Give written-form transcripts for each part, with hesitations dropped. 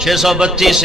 632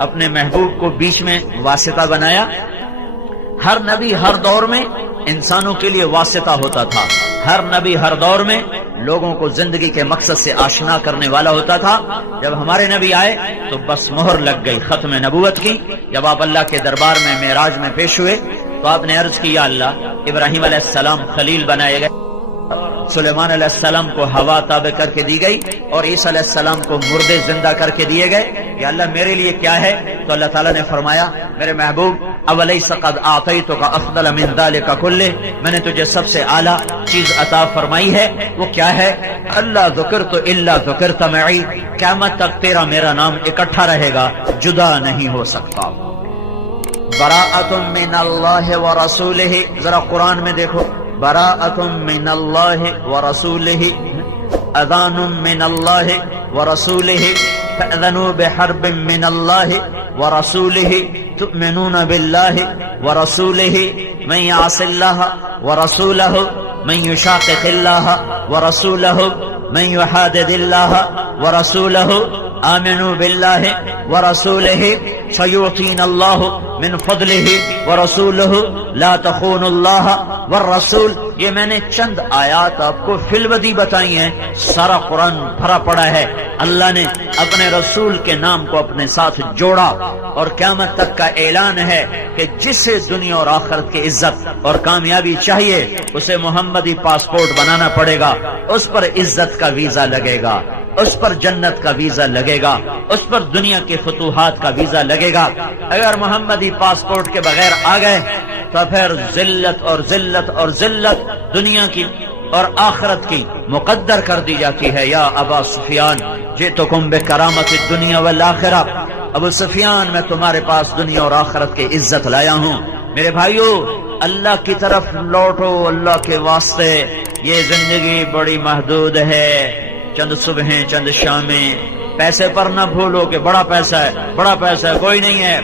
اپنے محبوب کو بیچ میں واسطہ بنایا. ہر نبی ہر دور میں انسانوں کے لیے واسطہ ہوتا تھا. ہر نبی ہر دور میں لوگوں کو زندگی کے مقصد سے آشنا کرنے والا ہوتا تھا. جب ہمارے نبی آئے تو بس مہر لگ گئی ختم نبوت کی. جب آپ اللہ کے دربار میں معراج میں پیش ہوئے تو آپ نے عرض کی یا اللہ ابراہیم علیہ السلام خلیل بنائے گئے, سلیمان علیہ السلام کو ہوا تابع کر کے دی گئی, اور عیسیٰ علیہ السلام کو مردے زندہ کر کے دیے گئے. یا اللہ میرے لیے کیا ہے؟ تو اللہ تعالیٰ نے فرمایا میرے محبوب اولیس قد اعطیتک افضل من ذلک کلہ, میں نے تجھے سب سے اعلیٰ چیز عطا فرمائی ہے. وہ کیا ہے؟ اللہ ذکرت الا ذکرت معی, قیامت تک تیرا میرا نام اکٹھا رہے گا, جدا نہیں ہو سکتا. براءۃ من اللہ ورسولہ, ذرا قرآن میں دیکھو, براءۃ من اللہ ورسولہ, اذان من اللہ ورسولہ, فأذنوا بحرب من اللہ ورسولہ, تؤمنون باللہ ورسولہ, من يعص اللہ ورسولہ, من يشاقق اللہ ورسولہ, من يحادد اللہ ورسولہ, آمنوا باللہ ورسولہ فیعطین اللہ من فضلہ ورسولہ لا تخونوا اللہ والرسول. یہ میں نے چند آیات آپ کو فی الودی بتائی ہیں, سارا قرآن بھرا پڑا ہے. اللہ نے اپنے رسول کے نام کو اپنے ساتھ جوڑا, اور قیامت تک کا اعلان ہے کہ جسے دنیا اور آخرت کی عزت اور کامیابی چاہیے اسے محمدی پاسپورٹ بنانا پڑے گا. اس پر عزت کا ویزا لگے گا, اس پر جنت کا ویزا لگے گا, اس پر دنیا کے فتوحات کا ویزا لگے گا. اگر محمدی پاسپورٹ کے بغیر آ گئے تو پھر ذلت اور ذلت اور ذلت دنیا کی اور آخرت کی مقدر کر دی جاتی ہے. یا ابا سفیان جئتکم بکرامت الدنیا والآخرہ, ابو سفیان میں تمہارے پاس دنیا اور آخرت کی عزت لایا ہوں. میرے بھائیو اللہ کی طرف لوٹو, اللہ کے واسطے. یہ زندگی بڑی محدود ہے, چند صبحیں چند شامیں. پیسے پر نہ بھولو کہ بڑا پیسہ ہے, بڑا پیسہ ہے, کوئی نہیں ہے.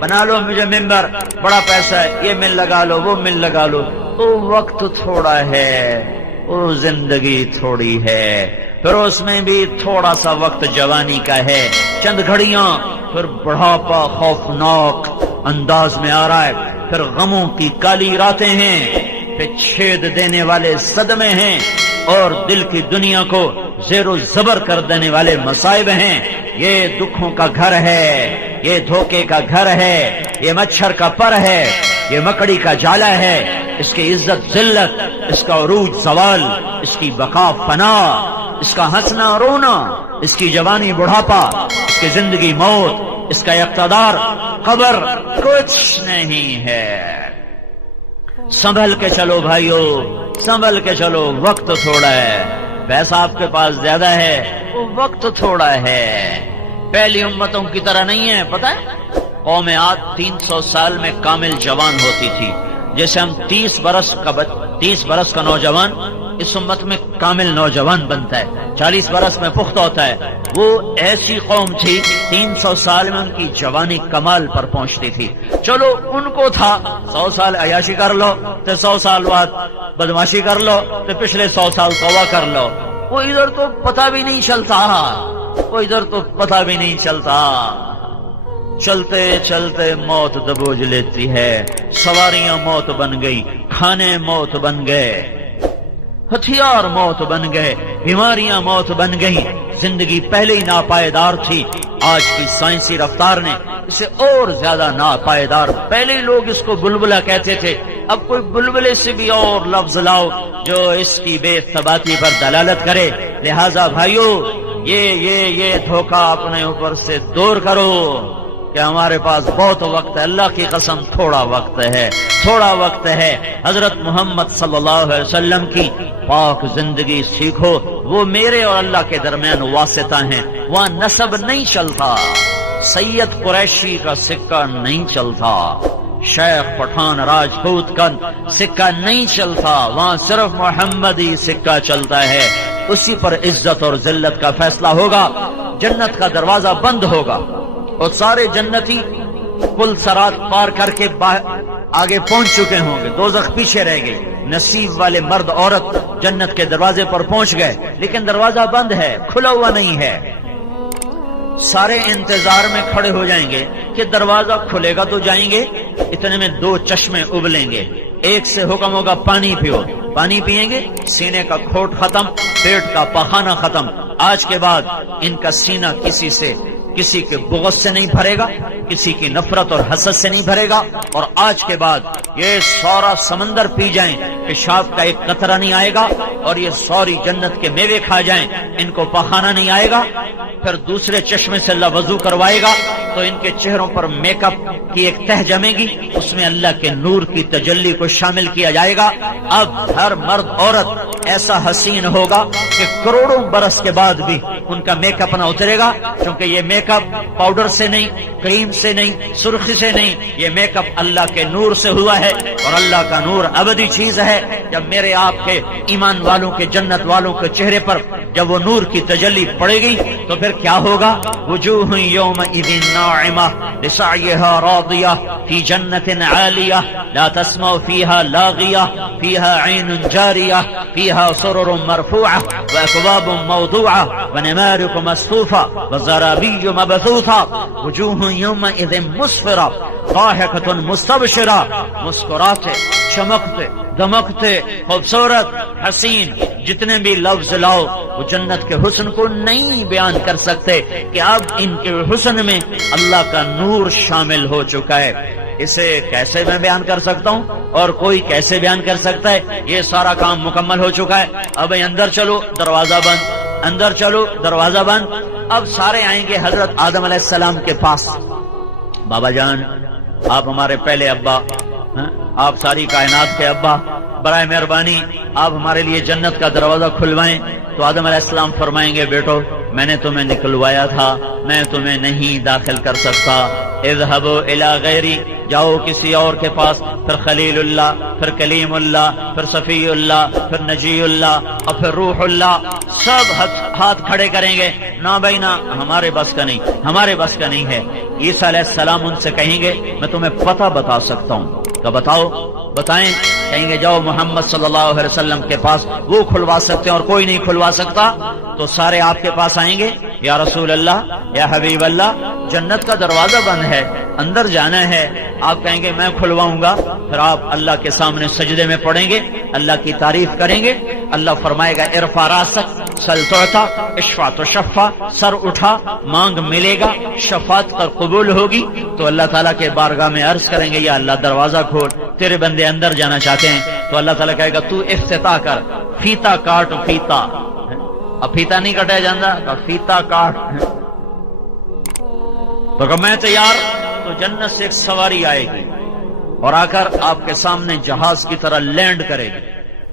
بنا لو مجھے ممبر, بڑا پیسہ ہے, یہ مل لگا لو, وہ مل لگا لو. وہ وقت تھوڑا ہے, وہ زندگی تھوڑی ہے, پھر اس میں بھی تھوڑا سا وقت جوانی کا ہے, چند گھڑیاں, پھر بڑھاپا خوفناک انداز میں آ رہا ہے, پھر غموں کی کالی راتیں ہیں, پھر چھید دینے والے صدمے ہیں, اور دل کی دنیا کو زیر و زبر کر دینے والے مصائب ہیں. یہ دکھوں کا گھر ہے, یہ دھوکے کا گھر ہے, یہ مچھر کا پر ہے, یہ مکڑی کا جالا ہے. اس کی عزت ذلت, اس کا عروج زوال, اس کی بقا فنا, اس کا ہنسنا رونا, اس کی جوانی بڑھاپا, اس کی زندگی موت, اس کا اقتدار قبر, کچھ نہیں ہے. سنبھل کے چلو بھائیو, سنبھل کے چلو. وقت تھوڑا ہے, پیسہ آپ کے پاس زیادہ ہے, وہ وقت تھوڑا ہے. پہلی امتوں کی طرح نہیں ہے. پتہ ہے قوم عاد 300 سال میں کامل جوان ہوتی تھی. جیسے ہم 30 برس کا نوجوان اس امت میں کامل نوجوان بنتا ہے, 40 برس میں پختہ ہوتا ہے. وہ ایسی قوم تھی 300 سال میں ان کی جوانی کمال پر پہنچتی تھی. چلو ان کو تھا 100 سال عیاشی کر لو تو 100 سال بعد بدماشی کر لو تو پچھلے 100 سال توبہ کر لو. وہ ادھر تو پتہ بھی نہیں چلتا, وہ ادھر تو پتہ بھی نہیں چلتا. چلتے چلتے موت دبوچ لیتی ہے, سواریاں موت بن گئی, کھانے موت بن گئے, ہتھیار موت بن گئے, بیماریاں موت بن گئی. زندگی پہلے ہی ناپائیدار تھی, آج کی سائنسی رفتار نے اسے اور زیادہ ناپائیدار. پہلے لوگ اس کو بلبلہ کہتے تھے, اب کوئی بلبلے سے بھی اور لفظ لاؤ جو اس کی بے ثباتی پر دلالت کرے. لہذا بھائیو یہ دھوکہ اپنے اوپر سے دور کرو کہ ہمارے پاس بہت وقت ہے. اللہ کی قسم تھوڑا وقت ہے, تھوڑا وقت ہے. حضرت محمد صلی اللہ علیہ وسلم کی پاک زندگی سیکھو. وہ میرے اور اللہ کے درمیان واسطہ ہیں, وہاں نسب نہیں چلتا, سید قریشی کا سکہ نہیں چلتا, شیخ پٹھان راجپوت کا سکہ نہیں چلتا. وہاں صرف محمدی سکہ چلتا ہے. اسی پر عزت اور ذلت کا فیصلہ ہوگا. جنت کا دروازہ بند ہوگا اور سارے جنتی پل سرات پار کر کے آگے پہنچ چکے ہوں گے, دوزخ پیچھے رہ گئی. نصیب والے مرد عورت جنت کے دروازے پر پہنچ گئے, لیکن دروازہ بند ہے, کھلا ہوا نہیں ہے. سارے انتظار میں کھڑے ہو جائیں گے کہ دروازہ کھلے گا تو جائیں گے. اتنے میں 2 چشمے ابلیں گے. ایک سے حکم ہوگا پانی پیو، پانی پیئیں گے، سینے کا کھوٹ ختم، پیٹ کا پخانہ ختم. آج کے بعد ان کا سینہ کسی کے بغض سے نہیں بھرے گا، کسی کی نفرت اور حسد سے نہیں بھرے گا. اور آج کے بعد یہ سورا سمندر پی جائیں، پیشاب کا ایک قطرہ نہیں آئے گا. اور یہ سوری جنت کے میوے کھا جائیں، ان کو پخانہ نہیں آئے گا. پھر دوسرے چشمے سے اللہ وضو کروائے گا تو ان کے چہروں پر میک اپ کی ایک تہ جمے گی، اس میں اللہ کے نور کی تجلی کو شامل کیا جائے گا. اب ہر مرد عورت ایسا حسین ہوگا کہ کروڑوں برس کے بعد بھی ان کا میک اپ نہ اترے گا، کیونکہ یہ میک اپ پاؤڈر سے نہیں، کریم سے نہیں، سرخی سے نہیں، یہ میک اپ اللہ کے نور سے ہوا ہے. اور اللہ کا نور ابدی چیز ہے. جب میرے آپ کے ایمان والوں کے، جنت والوں کے چہرے پر جب وہ نور کی تجلی پڑے گی تو پھر کیا ہوگا؟ وجوہ یومئذ ناعمہ لسعیہا راضیہ فی جنت عالیہ لا تسمع فیہا لاغیہ فیہا عین جاریہ فیہا سرر مرفوعہ واکواب موضوعہ ونمارق مصفوفہ وزرابی مبثوثہ. وجوہ یومئذ مسفرہ ضاحکۃ مستبشرہ، مسکراتے، چمکتے، دمکتے، خوبصورت، حسین. جتنے بھی لفظ لاؤ وہ جنت کے حسن کو نہیں بیان کر سکتے کہ اب ان کے حسن میں اللہ کا نور شامل ہو چکا ہے. اسے کیسے میں بیان کر سکتا ہوں اور کوئی کیسے بیان کر سکتا ہے؟ یہ سارا کام مکمل ہو چکا ہے. اب اندر چلو، دروازہ بند، اندر چلو، دروازہ بند. اب سارے آئیں گے حضرت آدم علیہ السلام کے پاس. بابا جان، آپ ہمارے پہلے ابا، آپ ساری کائنات کے ابا، برائے مہربانی آپ ہمارے لیے جنت کا دروازہ کھلوائیں. تو آدم علیہ السلام فرمائیں گے بیٹو میں نے تمہیں نکلوایا تھا، میں تمہیں نہیں داخل کر سکتا. اذهبوا الى غیری، جاؤ کسی اور کے پاس. پھر خلیل اللہ، پھر کلیم اللہ، پھر صفی اللہ، پھر نجی اللہ اور پھر روح اللہ. سب ہاتھ کھڑے کریں گے، نہ بھائی نہ، ہمارے بس کا نہیں، ہمارے بس کا نہیں ہے. عیسیٰ علیہ السلام ان سے کہیں گے میں تمہیں پتہ بتا سکتا ہوں. تو بتاؤ، بتائیں. کہیں گے جاؤ محمد صلی اللہ علیہ وسلم کے پاس، وہ کھلوا سکتے ہیں اور کوئی نہیں کھلوا سکتا. تو سارے آپ کے پاس آئیں گے، یا رسول اللہ، یا حبیب اللہ، جنت کا دروازہ بند ہے، اندر جانا ہے. آپ کہیں گے میں کھلواؤں گا. پھر آپ اللہ کے سامنے سجدے میں پڑیں گے، اللہ کی تعریف کریں گے. اللہ فرمائے گا ارفع راسک سل تعطا اشفع تشفع، سر اٹھا مانگ ملے گا، شفاعت پر قبول ہوگی. تو اللہ تعالیٰ کے بارگاہ میں عرض کریں گے یا اللہ دروازہ کھول، تیرے بندے اندر جانا چاہتے ہیں. تو اللہ تعالیٰ کہے گا تو افتتاح کر، فیتا کاٹ. فیتا، اب فیتا نہیں کٹا جاتا، فیتا کاٹ. تو کہ میں تیار. تو جنت سے ایک سواری آئے گی اور آ کر آپ کے سامنے جہاز کی طرح لینڈ کرے گی.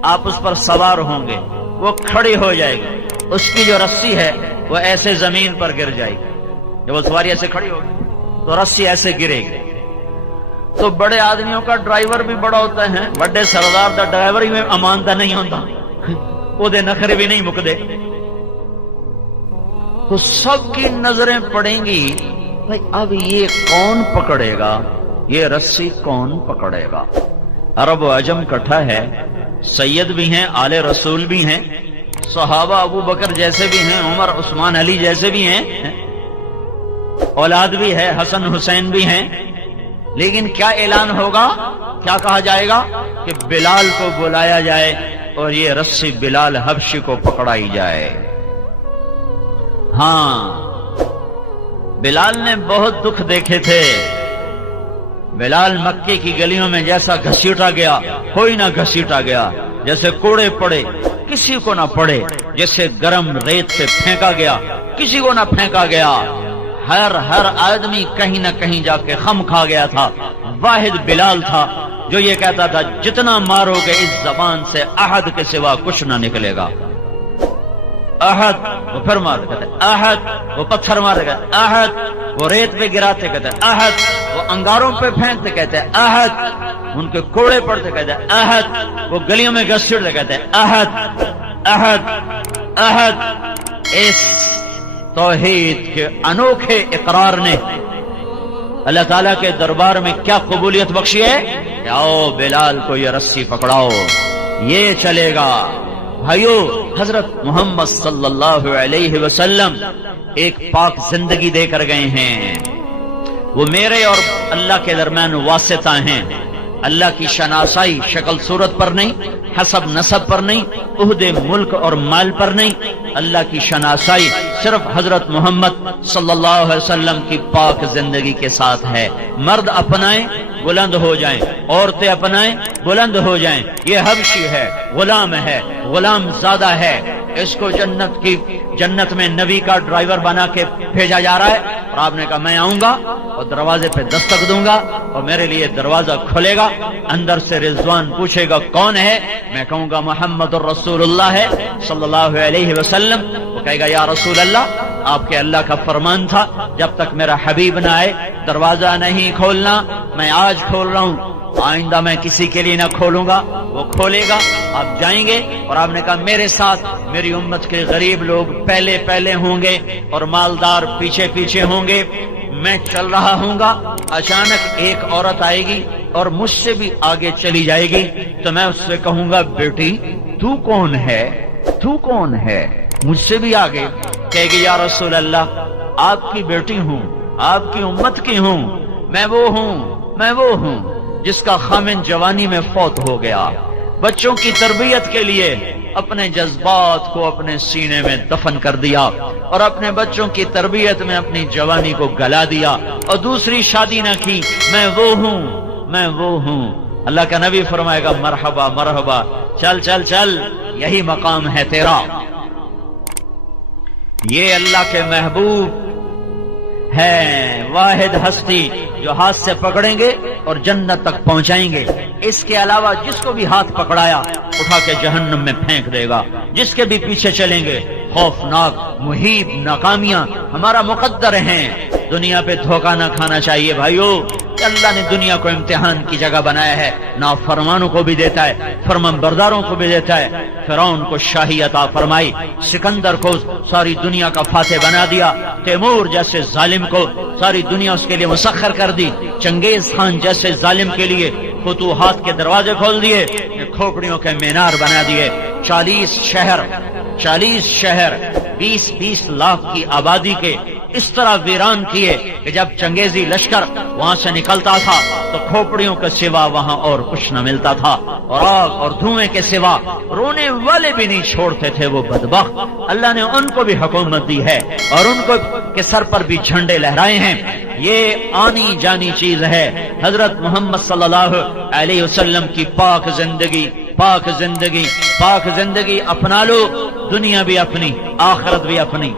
آپ اس پر سوار ہوں گے، وہ کھڑی ہو جائے گی، اس کی جو رسی ہے وہ ایسے زمین پر گر جائے گی. جب وہ سواری ایسے کھڑی ہوگی تو رسی ایسے گرے گی. تو بڑے آدمیوں کا ڈرائیور بھی بڑا ہوتا ہے، بڑے سردار دا ڈرائیور ہی میں اماندہ نہیں ہوتا، وہ دے نخرے بھی نہیں مکدے. تو سب کی نظریں پڑیں گی بھائی اب یہ کون پکڑے گا، یہ رسی کون پکڑے گا. عرب و عجم کٹھا ہے، سید بھی ہیں، آل رسول بھی ہیں، صحابہ ابو بکر جیسے بھی ہیں، عمر عثمان علی جیسے بھی ہیں، اولاد بھی ہے، حسن حسین بھی ہیں. لیکن کیا اعلان ہوگا، کیا کہا جائے گا کہ بلال کو بلایا جائے اور یہ رسی بلال حبشی کو پکڑائی جائے. ہاں، بلال نے بہت دکھ دیکھے تھے. بلال مکے کی گلیوں میں جیسا گھسیٹا گیا کوئی نہ گھسیٹا گیا، جیسے کوڑے پڑے کسی کو نہ پڑے، جیسے گرم ریت پہ پھینکا گیا کسی کو نہ پھینکا گیا. ہر آدمی کہیں نہ کہیں جا کے خم کھا گیا تھا. واحد بلال تھا جو یہ کہتا تھا جتنا مارو گے اس زبان سے احد کے سوا کچھ نہ نکلے گا. احد، وہ پھر مارتے کہتے احد، وہ پتھر مارے گا احد، وہ ریت پہ گراتے کہتے احد، وہ انگاروں پہ پھینکتے کہتے احد، ان کے کوڑے پڑتے کہتے احد، وہ گلیوں میں گھسیٹتے کہتے احد احد احد. اس توحید کے انوکھے اقرار نے اللہ تعالیٰ کے دربار میں کیا قبولیت بخشی ہے کہ آؤ بلال کو یہ رسی پکڑاؤ، یہ چلے گا. بھائیو، حضرت محمد صلی اللہ علیہ وسلم ایک پاک زندگی دے کر گئے ہیں. وہ میرے اور اللہ کے درمیان واسطہ ہیں. اللہ کی شناسائی شکل صورت پر نہیں، حسب نسب پر نہیں، عہدے ملک اور مال پر نہیں. اللہ کی شناسائی صرف حضرت محمد صلی اللہ علیہ وسلم کی پاک زندگی کے ساتھ ہے. مرد اپنائیں بلند ہو جائیں، عورتیں اپنائیں بلند ہو جائیں. یہ حبشی ہے، غلام ہے، غلام زادہ ہے. اس کو جنت میں نبی کا ڈرائیور بنا کے بھیجا جا رہا ہے. اور آپ نے کہا میں آؤں گا اور دروازے پہ دستک دوں گا اور میرے لیے دروازہ کھلے گا. اندر سے رضوان پوچھے گا کون ہے؟ میں کہوں گا محمد الرسول اللہ ہے صلی اللہ علیہ وسلم. وہ کہے گا یا رسول اللہ، آپ کے اللہ کا فرمان تھا جب تک میرا حبیب نہ آئے دروازہ نہیں کھولنا. میں آج کھول رہا ہوں، آئندہ میں کسی کے لیے نہ کھولوں گا. وہ کھولے گا، آپ جائیں گے. اور آپ نے کہا میرے ساتھ میری امت کے غریب لوگ پہلے پہلے ہوں گے اور مالدار پیچھے پیچھے ہوں گے. میں چل رہا ہوں گا، اچانک ایک عورت آئے گی اور مجھ سے بھی آگے چلی جائے گی. تو میں اس سے کہوں گا بیٹی تو کون ہے؟ تو کون ہے؟ مجھ سے بھی آگے. کہے گی یا رسول اللہ، آپ کی بیٹی ہوں، آپ کی امت کی ہوں. میں وہ ہوں جس کا خامن جوانی میں فوت ہو گیا. بچوں کی تربیت کے لیے اپنے جذبات کو اپنے سینے میں دفن کر دیا اور اپنے بچوں کی تربیت میں اپنی جوانی کو گلا دیا اور دوسری شادی نہ کی. میں وہ ہوں. اللہ کا نبی فرمائے گا مرحبا مرحبا، چل چل چل، یہی مقام ہے تیرا. یہ اللہ کے محبوب ہے، واحد ہستی جو ہاتھ سے پکڑیں گے اور جنت تک پہنچائیں گے. اس کے علاوہ جس کو بھی ہاتھ پکڑایا اٹھا کے جہنم میں پھینک دے گا. جس کے بھی پیچھے چلیں گے خوفناک مہیب ناکامیاں ہمارا مقدر ہیں. دنیا پہ دھوکہ نہ کھانا چاہیے بھائیو. اللہ نے دنیا کو امتحان کی جگہ بنایا ہے. نافرمانوں کو بھی دیتا ہے، فرمان برداروں کو بھی دیتا ہے. فرعون کو شاہی عطا فرمائی، سکندر کو ساری دنیا کا فاتح بنا دیا، تیمور جیسے ظالم کو ساری دنیا اس کے لیے مسخر کر دی، چنگیز خان جیسے ظالم کے لیے فتوحات کے دروازے کھول دیے، کھوپڑیوں کے مینار بنا دیے. 40 شہر 20 لاکھ کی آبادی کے اس طرح ویران کیے کہ جب چنگیزی لشکر وہاں سے نکلتا تھا تو کھوپڑیوں کے سوا وہاں اور کچھ نہ ملتا تھا، اور آگ اور دھوئیں کے سوا رونے والے بھی نہیں چھوڑتے تھے وہ بدبخت. اللہ نے ان کو بھی حکومت دی ہے اور ان کو کے سر پر بھی جھنڈے لہرائے ہیں. یہ آنی جانی چیز ہے. حضرت محمد صلی اللہ علیہ وسلم کی پاک زندگی اپنا لو. دنیا بھی اپنی، آخرت بھی اپنی.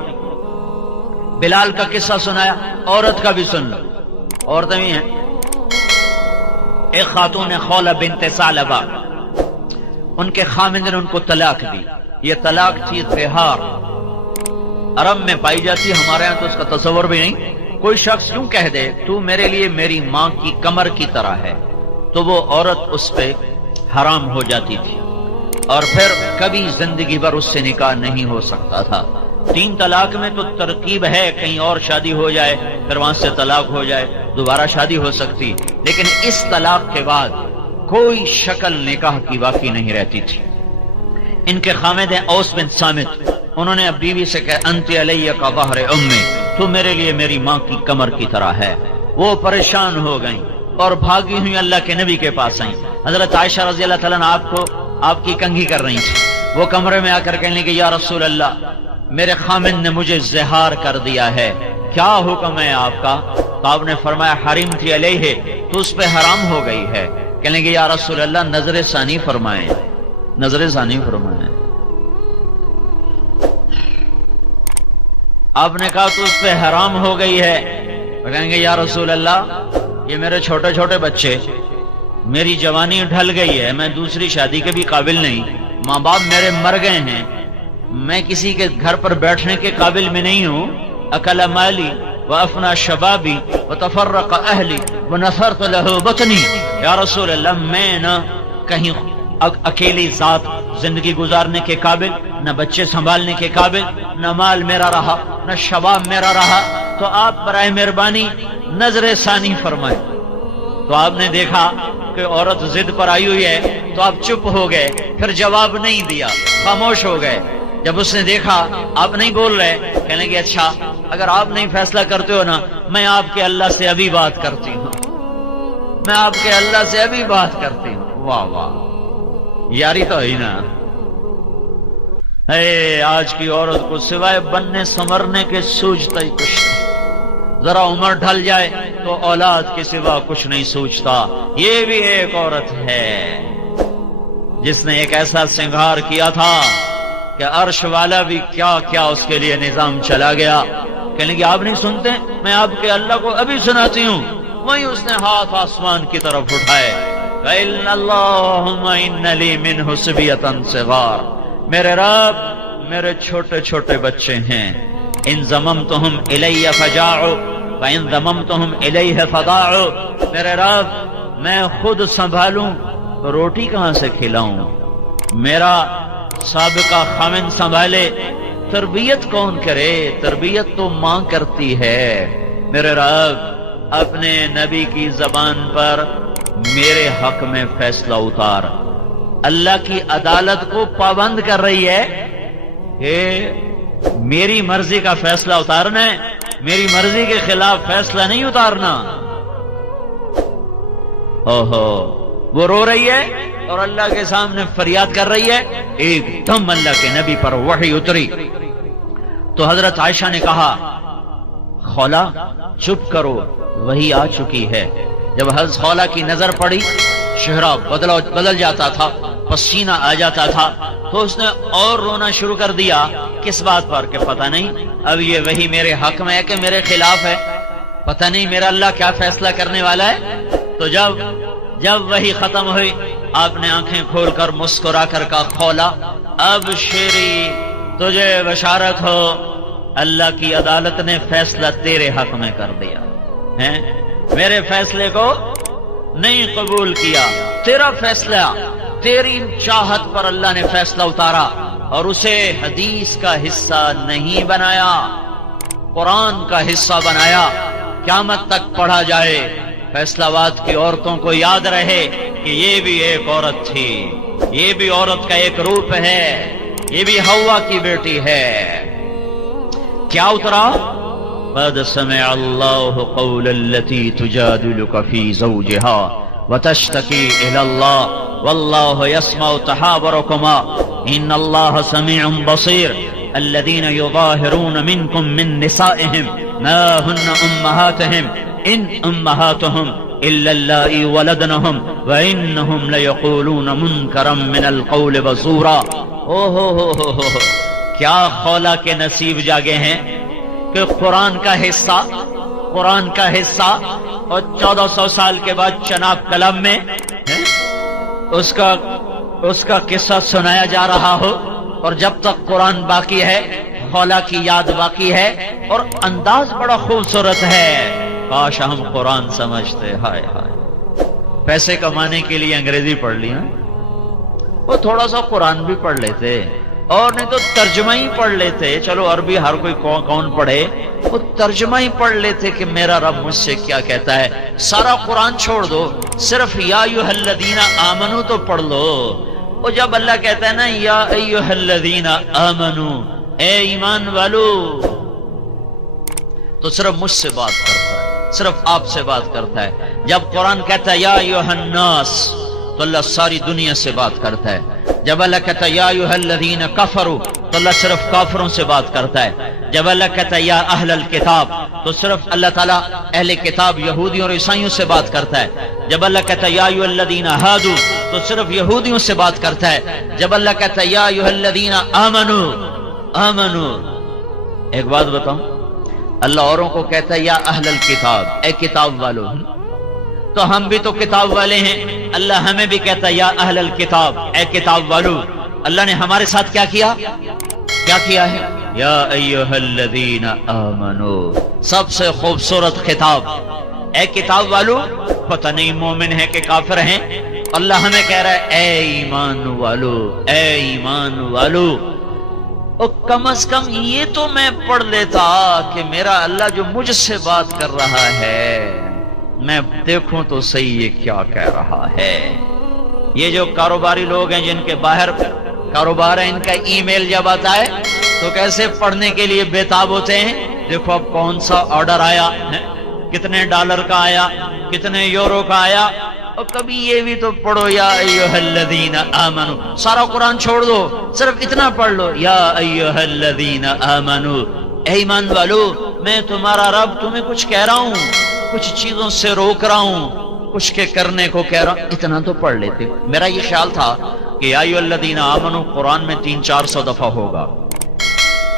بلال کا قصہ سنایا، عورت کا بھی سن لو. عورتیں بھی ہیں. ایک خاتون خولہ بنت ثعلبہ، ان کے خامند نے ان کو طلاق دی. یہ طلاق تھی بہار، عرب میں پائی جاتی، ہمارے یہاں تو اس کا تصور بھی نہیں. کوئی شخص یوں کہہ دے تو میرے لیے میری ماں کی کمر کی طرح ہے، تو وہ عورت اس پہ حرام ہو جاتی تھی اور پھر کبھی زندگی بھر اس سے نکاح نہیں ہو سکتا تھا. 3 طلاق میں تو ترکیب ہے، کہیں اور شادی ہو جائے پھر وہاں سے طلاق ہو جائے، دوبارہ شادی ہو سکتی. لیکن اس طلاق کے بعد کوئی شکل نکاح کی باقی نہیں رہتی تھی. ان کے خامد ہیں اوس بن صامت. انہوں نے اب بیوی سے کہا انت علیہ کا ظہر امی، تو میرے لیے میری ماں کی کمر کی طرح ہے. وہ پریشان ہو گئیں اور بھاگی ہوئی اللہ کے نبی کے پاس آئیں. حضرت عائشہ رضی اللہ تعالیٰ عنہ آپ کی کنگھی کر رہی تھی. وہ کمرے میں آ کر کہنے لگے یا رسول اللہ، میرے خامن نے مجھے زہار کر دیا ہے، کیا حکم ہے آپ کا؟ تو آپ نے فرمایا حرمت علیہ، تو اس پہ حرام ہو گئی ہے. کہنے لگے یا رسول اللہ نظر ثانی فرمائیں. آپ نے کہا تو اس پہ حرام ہو گئی ہے. کہیں گے یا رسول اللہ یہ میرے چھوٹے چھوٹے بچے، میری جوانی ڈھل گئی ہے، میں دوسری شادی کے بھی قابل نہیں، ماں باپ میرے مر گئے ہیں، میں کسی کے گھر پر بیٹھنے کے قابل میں نہیں ہوں. اکل مالی وافنا شبابی وتفرق اہلی ونثرت له بطنی. یا رسول اللہ میں نہ کہیں اکیلی ذات زندگی گزارنے کے قابل، نہ بچے سنبھالنے کے قابل، نہ مال میرا رہا، نہ شباب میرا رہا، تو آپ برائے مہربانی نظر ثانی فرمائیں. تو آپ نے دیکھا کہ عورت ضد پر آئی ہوئی ہے تو آپ چپ ہو گئے، پھر جواب نہیں دیا، خاموش ہو گئے۔ جب اس نے دیکھا آپ نہیں بول رہے، کہنے لگے اچھا اگر آپ نہیں فیصلہ کرتے ہو نا، میں آپ کے اللہ سے ابھی بات کرتی ہوں، میں آپ کے اللہ سے ابھی بات کرتی ہوں۔ واہ واہ، یاری تو ہی نا۔ اے آج کی عورت کو سوائے بننے سنورنے کے سوچتا ہی کچھ نہیں، ذرا عمر ڈھل جائے تو اولاد کے سوا کچھ نہیں سوچتا۔ یہ بھی ایک عورت ہے جس نے ایک ایسا سنگھار کیا تھا کہ عرش والا بھی کیا کیا اس کے لیے نظام چلا گیا۔ کہنے کہ آپ نہیں سنتے، میں آپ کے اللہ کو ابھی سناتی ہوں۔ وہی اس نے ہاتھ آسمان کی طرف اٹھائے، وَإِنَّ اللَّهُمَّ إِنَّ لِي مِنْهُ صِبْيَةً صِغَارَ، میرے رب میرے چھوٹے چھوٹے بچے ہیں، ان ضممتہم الی فجاعوا وان ضممتہم الیہ فضاعوا، میرے رب میں خود سنبھالوں تو روٹی کہاں سے کھلاؤں، میرا سابقہ خامن سنبھالے، تربیت کون کرے، تربیت تو ماں کرتی ہے۔ میرے رب اپنے نبی کی زبان پر میرے حق میں فیصلہ اتار۔ اللہ کی عدالت کو پابند کر رہی ہے کہ میری مرضی کا فیصلہ اتارنا ہے، میری مرضی کے خلاف فیصلہ نہیں اتارنا۔ اوہو، وہ رو رہی ہے اور اللہ کے سامنے فریاد کر رہی ہے۔ ایک دم اللہ کے نبی پر وحی اتری تو حضرت عائشہ نے کہا خولا چپ کرو، وہی آ چکی ہے۔ جب حضرت خولا کی نظر پڑی، چہرہ بدل جاتا تھا، پسینہ آ جاتا تھا، تو اس نے اور رونا شروع کر دیا۔ کس بات پر؟ کہ پتہ نہیں اب یہ وہی میرے حق میں ہے کہ میرے خلاف ہے، پتہ نہیں میرا اللہ کیا فیصلہ کرنے والا ہے۔ تو جب وہی ختم ہوئی، آپ نے آنکھیں کھول کر مسکرا کر کہا خولا اب شیری تجھے بشارت ہو، اللہ کی عدالت نے فیصلہ تیرے حق میں کر دیا ہے، میرے فیصلے کو نہیں قبول کیا، تیرا فیصلہ، تیری چاہت پر اللہ نے فیصلہ اتارا اور اسے حدیث کا حصہ نہیں بنایا، قرآن کا حصہ بنایا، قیامت تک پڑھا جائے، فیصلہ باد کی عورتوں کو یاد رہے کہ یہ بھی ایک عورت تھی، یہ بھی عورت کا ایک روپ ہے، یہ بھی حوا کی بیٹی ہے۔ کیا اترا؟ قد سمع اللہ قول التي تجادلك في زوجها وتشتكي الى الله والله يسمع تحاوركما ان الله سميع بصير الذين يظاهرون منكم من نسائهم ما هن امهاتهم ان امهاتهم الا اللائي ولدنهم وانهم ليقولون منكرا من القول وزورا۔ کیا خولا کے نصیب جاگے ہیں کہ قرآن کا حصہ اور 1400 سال کے بعد چناب کلام میں اس کا قصہ سنایا جا رہا ہو، اور جب تک قرآن باقی ہے خولا کی یاد باقی ہے، اور انداز بڑا خوبصورت ہے۔ کاش ہم قرآن سمجھتے۔ ہائے ہائے، پیسے کمانے کے لیے انگریزی پڑھ لی نا، وہ تھوڑا سا قرآن بھی پڑھ لیتے، اور نہیں تو ترجمہ ہی پڑھ لیتے۔ چلو عربی ہر کوئی کون پڑھے، وہ ترجمہ ہی پڑھ لیتے کہ میرا رب مجھ سے کیا کہتا ہے۔ سارا قرآن چھوڑ دو، صرف یا ایھا الذین آمنو تو پڑھ لو۔ وہ جب اللہ کہتا ہے نا یا ایھا الذین آمنو، اے ایمان والو، تو صرف مجھ سے بات کرتا ہے، صرف آپ سے بات کرتا ہے۔ جب قرآن کہتا ہے یا ایھا الناس، تو اللہ ساری دنیا سے بات کرتا ہے۔ جب اللہ کہتا ہے یا ایھا الذین کفروا، تو اللہ صرف کافروں سے بات کرتا ہے۔ جب اللہ کہتا ہے یا اہل الکتاب، تو صرف اللہ تعالیٰ اہل کتاب یہودیوں اور عیسائیوں سے بات کرتا ہے۔ جب اللہ کہتا ہے یا ایھا الذین ہادوا، تو صرف یہودیوں سے بات کرتا ہے۔ جب اللہ کہتا ہے یا ایھا الذین آمنوا، ایک بات بتاؤں، اللہ اوروں کو کہتا ہے یا اہل الکتاب، اے کتاب والو، تو ہم بھی تو کتاب والے ہیں، اللہ ہمیں بھی کہتا ہے یا اہل الکتاب، اے کتاب والو۔ اللہ نے ہمارے ساتھ کیا کیا ہے؟ یا ایھا الذین آمنو، سب سے خوبصورت خطاب، اے کتاب والو۔ پتہ نہیں مومن ہے کہ کافر ہیں، اللہ ہمیں کہہ رہا ہے اے ایمان والو، اے ایمان والو۔ اور کم از کم یہ تو میں پڑھ لیتا کہ میرا اللہ جو مجھ سے بات کر رہا ہے میں دیکھوں تو صحیح یہ کیا کہہ رہا ہے۔ یہ جو کاروباری لوگ ہیں جن کے باہر کاروبار ہے، ان کا ای میل جب آتا ہے تو کیسے پڑھنے کے لیے بےتاب ہوتے ہیں، دیکھو اب کون سا آرڈر آیا ہے، کتنے ڈالر کا آیا، کتنے یورو کا آیا، اور کبھی یہ بھی تو پڑھو یا ایھا الذین آمنو، سارا قرآن چھوڑ دو، صرف اتنا پڑھ لو یا ایھا الذین آمنو، اے ایمان والو میں تمہارا رب تمہیں کچھ کہہ رہا ہوں، کچھ چیزوں سے روک رہا ہوں، کچھ کے کرنے کو کہہ رہا ہوں، اتنا تو پڑھ لیتے۔ میرا یہ خیال تھا کہ یا ایھا الذین آمنو قرآن میں 300-400 دفعہ ہوگا،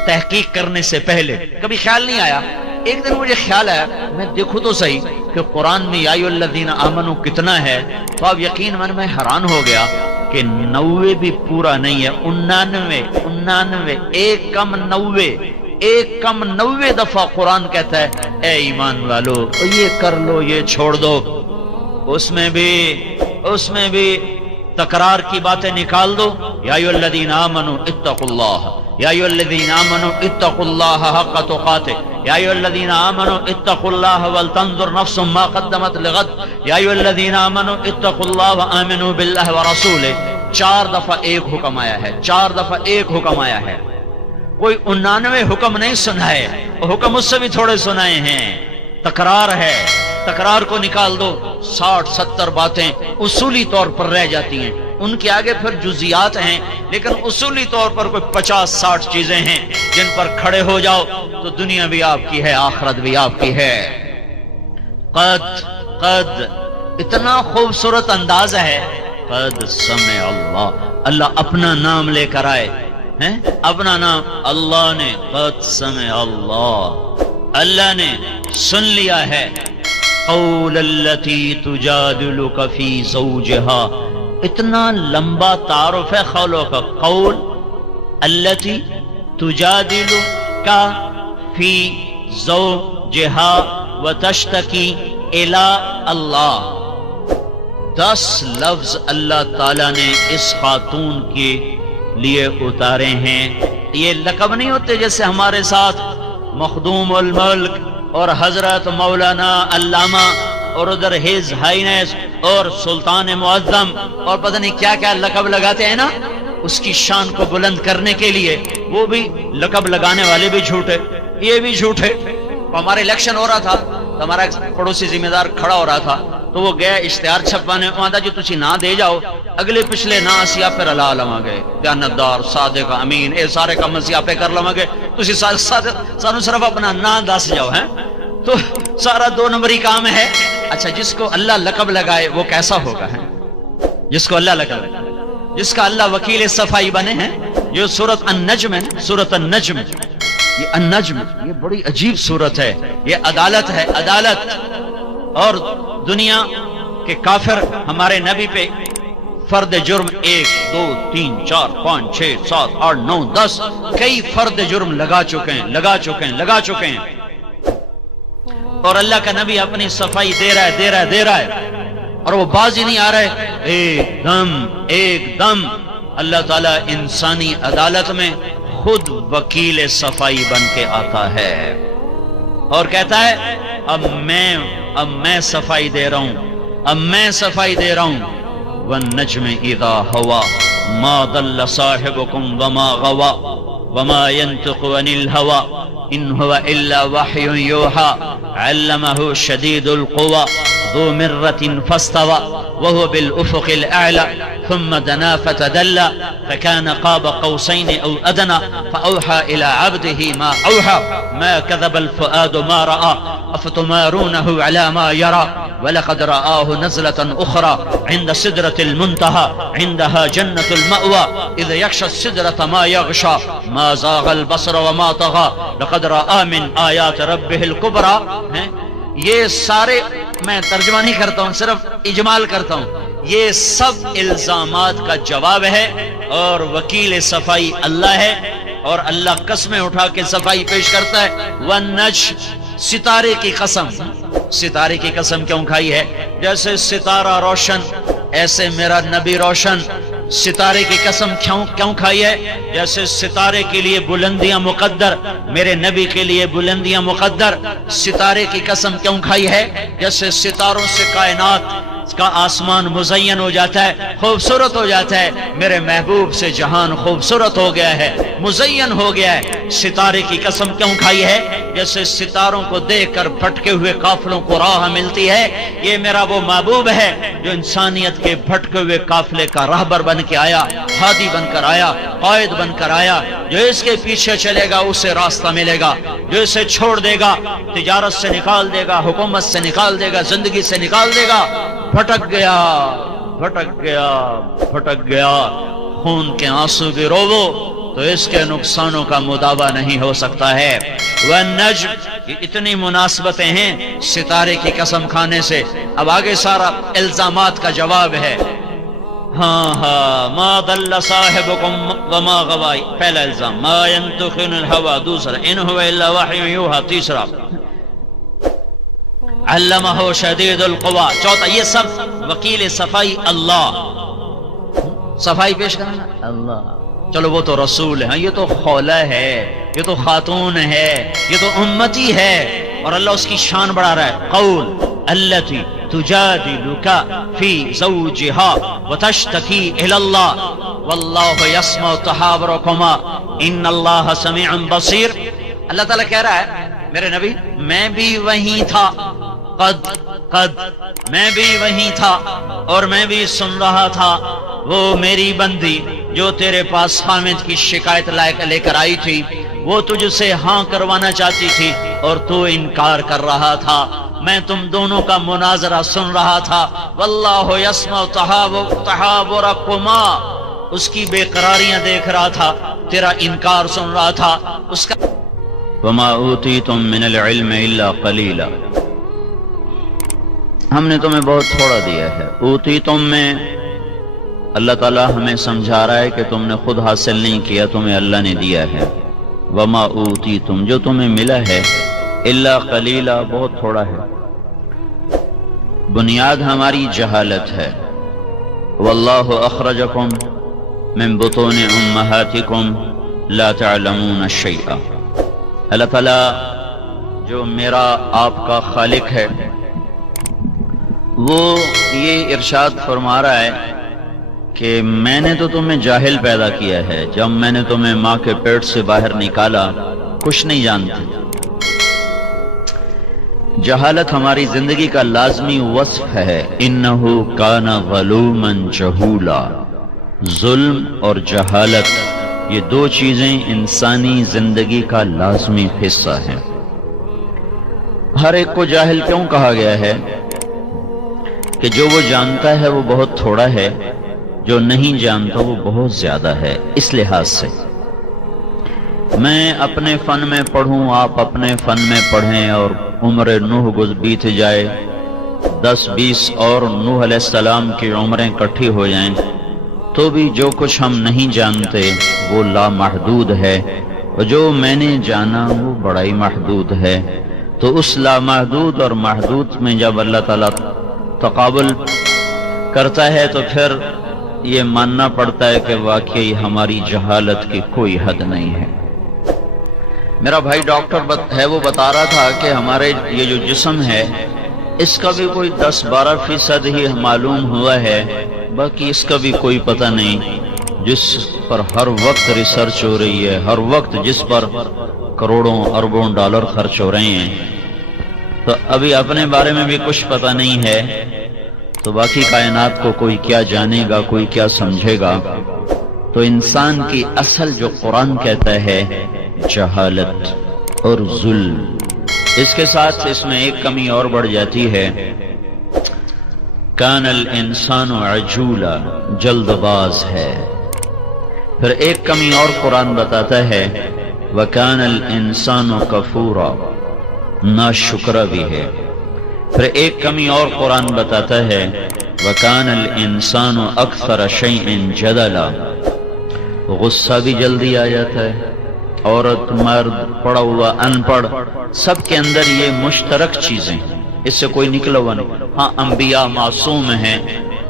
تحقیق کرنے سے پہلے کبھی خیال نہیں آیا۔ ایک دن مجھے خیال آیا میں دیکھوں تو صحیح کہ قرآن میں یا ایھا الذین آمنو کتنا ہے، تو اب یقین میں حیران ہو گیا کہ 90 بھی پورا نہیں ہے، 99 ایک کم 90 دفعہ قرآن کہتا ہے اے ایمان والو یہ کر لو یہ چھوڑ دو۔ اس میں بھی تکرار کی باتیں نکال دو، یا ایھا الذین آمنوا اتقوا اللہ، یا ایھا الذین آمنوا اتقوا اللہ حق تقاته، یا ایھا الذین آمنوا اتقوا اللہ ولتنظر نفس ما قدمت لغد، یا ایھا الذین آمنوا اتقوا اللہ وآمنوا باللہ ورسولہ۔ 4 دفعہ ایک حکم آیا ہے، 4 دفعہ ایک حکم آیا ہے، کوئی 99 حکم نہیں سنائے، حکم اس سے بھی تھوڑے سنائے ہیں، تکرار ہے، تکرار کو نکال دو، 60-70 باتیں اصولی طور پر رہ جاتی ہیں، ان کے آگے پھر جزیات ہیں، لیکن اصولی طور پر کوئی 50-60 چیزیں ہیں جن پر کھڑے ہو جاؤ تو دنیا بھی آپ کی ہے، آخرت بھی آپ کی ہے۔ قد اتنا خوبصورت انداز ہے، قد سمع اللہ، اللہ اپنا نام لے کر آئے ہیں، اپنا نام اللہ نے، قد سمع اللہ نے سن لیا ہے، قول التی تجادلک فی زوجہا، اتنا لمبا تعارف ہے قولوں کا، قول التی تجادلک فی زوجہا وتشتکی الی اللہ، 10 لفظ اللہ تعالیٰ نے اس خاتون کے لیے اتارے ہیں۔ یہ لقب نہیں ہوتے جیسے ہمارے ساتھ مخدوم الملک اور حضرت مولانا علامہ اور ادھر ہز ہائینس اور سلطان معظم اور پتہ نہیں کیا کیا لقب لگاتے ہیں نا، اس کی شان کو بلند کرنے کے لیے وہ بھی لقب لگانے والے بھی جھوٹے، یہ بھی جھوٹے۔ ہمارے الیکشن ہو رہا تھا تو ہمارا پڑوسی ذمہ دار کھڑا ہو رہا تھا تو وہ گئے اشتہار چھپوانے، وہاں جی تسی نہ دے جاؤ، اگلے پچھلے نہ اسی آپ پر علا لواں گے، دیانتدار صادق امین، اے سارے کام اسی آپ پہ کر لواں گے، تسی سانو صرف اپنا نہ دس جاؤ ہیں، تو سارا 2 نمبری کام ہے۔ اچھا جس کو اللہ لقب لگائے وہ کیسا ہوگا ہے، جس کو اللہ لقب لگائے، جس کا اللہ وکیل صفائی بنے ہیں۔ جو سورۃ النجم ہے، سورۃ النجم، یہ النجم یہ بڑی عجیب سورت ہے، یہ عدالت ہے، عدالت۔ اور دنیا کے کافر ہمارے نبی پہ فرد جرم 1 2 3 4 5 6 7 8 9 10 کئی فرد جرم لگا چکے ہیں، اور اللہ کا نبی اپنی صفائی دے رہا ہے اور وہ باز ہی نہیں آ رہے۔ ایک دم اللہ تعالیٰ انسانی عدالت میں خود وکیل صفائی بن کے آتا ہے اور کہتا ہے اب میں صفائی دے رہا ہوں، والنجم اذا ہوا ما ضل صاحبكم وما غوا وما ينطق عن الهوى ان هو الا وحي يوحى علمه شديد القوى ذو مرة فاستوى وهو بالأفق الأعلى ثم دنا فتدلى فكان قاب قوسين أو أدنى فأوحى إلى عبده ما أوحى ما كذب الفؤاد ما رأى أفتمارونه على ما يرى ولقد رآه نزلة أخرى عند سدرة المنتهى عندها جنة المأوى إذ يغشى السدرة ما يغشى ما زاغ البصر وما طغى لقد رأى من آيات ربه الكبرى۔ یہ سارے میں ترجمہ نہیں کرتا ہوں، صرف اجمال کرتا ہوں، یہ سب الزامات کا جواب ہے اور وکیل صفائی اللہ ہے، اور اللہ قسمیں اٹھا کے صفائی پیش کرتا ہے۔ والنجم، ستارے کی قسم کیوں کھائی ہے؟ جیسے ستارہ روشن ایسے میرا نبی روشن، ستارے کی قسم کیوں کھائی ہے؟ جیسے ستارے کے لیے بلندیاں مقدر، میرے نبی کے لیے بلندیاں مقدر۔ ستارے کی قسم کیوں کھائی ہے؟ جیسے ستاروں سے کائنات کا آسمان مزین ہو جاتا ہے، خوبصورت ہو جاتا ہے، میرے محبوب سے جہان خوبصورت ہو گیا ہے، مزین ہو گیا ہے۔ ستارے کی قسم کیوں کھائی ہے؟ جیسے ستاروں کو دیکھ کر بھٹکے ہوئے قافلوں کو راہ ملتی ہے، یہ میرا وہ محبوب ہے جو انسانیت کے بھٹکے ہوئے قافلے کا راہبر بن کے آیا، ہادی بن کر آیا، قائد بن کر آیا۔ جو اس کے پیچھے چلے گا اسے راستہ ملے گا، جو اسے چھوڑ دے گا، تجارت سے نکال دے گا، حکومت سے نکال دے گا، زندگی سے نکال دے گا، بھٹک گیا، بھٹک گیا، بھٹک گیا۔ خون کے آنسو بھی روو تو اس کے نقصانوں کا مداوع نہیں ہو سکتا ہے۔ والنجم، یہ اتنی مناسبتیں ہیں ستارے کی قسم کھانے سے۔ اب آگے سارا الزامات کا جواب ہے۔ ما ضل صاحبكم وما غوى، پہلا الزام ما ينطق عن الهوى، دوسرا ان هو الا وحي يوحى، تیسرا علمہ شدید القوى، چوتھا یہ سب وکیل صفائی اللہ، صفائی پیش کرنا اللہ۔ چلو وہ تو رسول ہے، یہ تو خولہ ہے، یہ تو خاتون ہے، یہ تو امتی ہے، اور اللہ اس کی شان بڑھا رہا ہے۔ قول التی تجادلک فی زوجہا وتشتکی الی اللہ واللہ یسمع تحاورکما ان اللہ سمیع بصیر۔ اللہ تعالیٰ کہہ رہا ہے میرے نبی میں بھی وہیں تھا، قد میں بھی وہیں تھا اور میں بھی سن رہا تھا وہ میری بندی جو تیرے پاس حامد کی شکایت لے کر آئی تھی، وہ تجھ سے ہاں کروانا چاہتی تھی اور تو انکار کر رہا تھا، میں تم دونوں کا مناظرہ سن رہا تھا۔ واللہ یسمع تحاورکما، اس کی بے قراریاں دیکھ رہا تھا، تیرا انکار سن رہا تھا اس کا۔ وما اوتیتم من العلم الا قلیلا، ہم نے تمہیں بہت تھوڑا دیا ہے۔ اوتیتم میں اللہ تعالیٰ ہمیں سمجھا رہا ہے کہ تم نے خود حاصل نہیں کیا، تمہیں اللہ نے دیا ہے۔ وما اوتیتم، جو تمہیں ملا ہے، الا قلیلا، بہت تھوڑا ہے۔ بنیاد ہماری جہالت ہے۔ واللہ اخرجکم من بطون امہاتکم لا تعلمون شیئا، اللہ تعالیٰ جو میرا آپ کا خالق ہے وہ یہ ارشاد فرما رہا ہے کہ میں نے تو تمہیں جاہل پیدا کیا ہے، جب میں نے تمہیں ماں کے پیٹ سے باہر نکالا کچھ نہیں جانتے۔ جہالت ہماری زندگی کا لازمی وصف ہے۔ انہ کان ظلوما جہولا، ظلم اور جہالت یہ دو چیزیں انسانی زندگی کا لازمی حصہ ہیں۔ ہر ایک کو جاہل کیوں کہا گیا ہے؟ کہ جو وہ جانتا ہے وہ بہت تھوڑا ہے، جو نہیں جانتا وہ بہت زیادہ ہے۔ اس لحاظ سے میں اپنے فن میں پڑھوں، آپ اپنے فن میں پڑھیں، اور عمر نوح بیت جائے، 10-20 اور نوح علیہ السلام کی عمریں کٹھی ہو جائیں، تو بھی جو کچھ ہم نہیں جانتے وہ لامحدود ہے، اور جو میں نے جانا وہ بڑا ہی محدود ہے۔ تو اس لامحدود اور محدود میں جب اللہ تعالیٰ تقابل کرتا ہے تو پھر یہ ماننا پڑتا ہے کہ واقعی ہماری جہالت کی کوئی حد نہیں ہے۔ میرا بھائی ڈاکٹر ہے، وہ بتا رہا تھا کہ ہمارے یہ جو جسم ہے اس کا بھی کوئی 10-12% ہی معلوم ہوا ہے، باقی اس کا بھی کوئی پتہ نہیں، جس پر ہر وقت ریسرچ ہو رہی ہے، ہر وقت جس پر کروڑوں اربوں ڈالر خرچ ہو رہے ہیں۔ تو ابھی اپنے بارے میں بھی کچھ پتہ نہیں ہے، تو باقی کائنات کو کوئی کیا جانے گا، کوئی کیا سمجھے گا۔ تو انسان کی اصل جو قرآن کہتا ہے جہالت اور ظلم، اس کے ساتھ اس میں ایک کمی اور بڑھ جاتی ہے، کان الانسان عجولا، جلد باز ہے۔ پھر ایک کمی اور قرآن بتاتا ہے وکان الانسان کفورا، ناشکرا بھی ہے۔ پھر ایک کمی اور قرآن بتاتا ہے وکان الانسان اکثر شیء جدلا، غصہ بھی جلدی آ جاتا ہے، عورت مرد پڑھا ہوا ان پڑھ سب کے اندر یہ مشترک چیزیں، اس سے کوئی نکلا ہوا نہیں۔ ہاں انبیاء معصوم ہیں،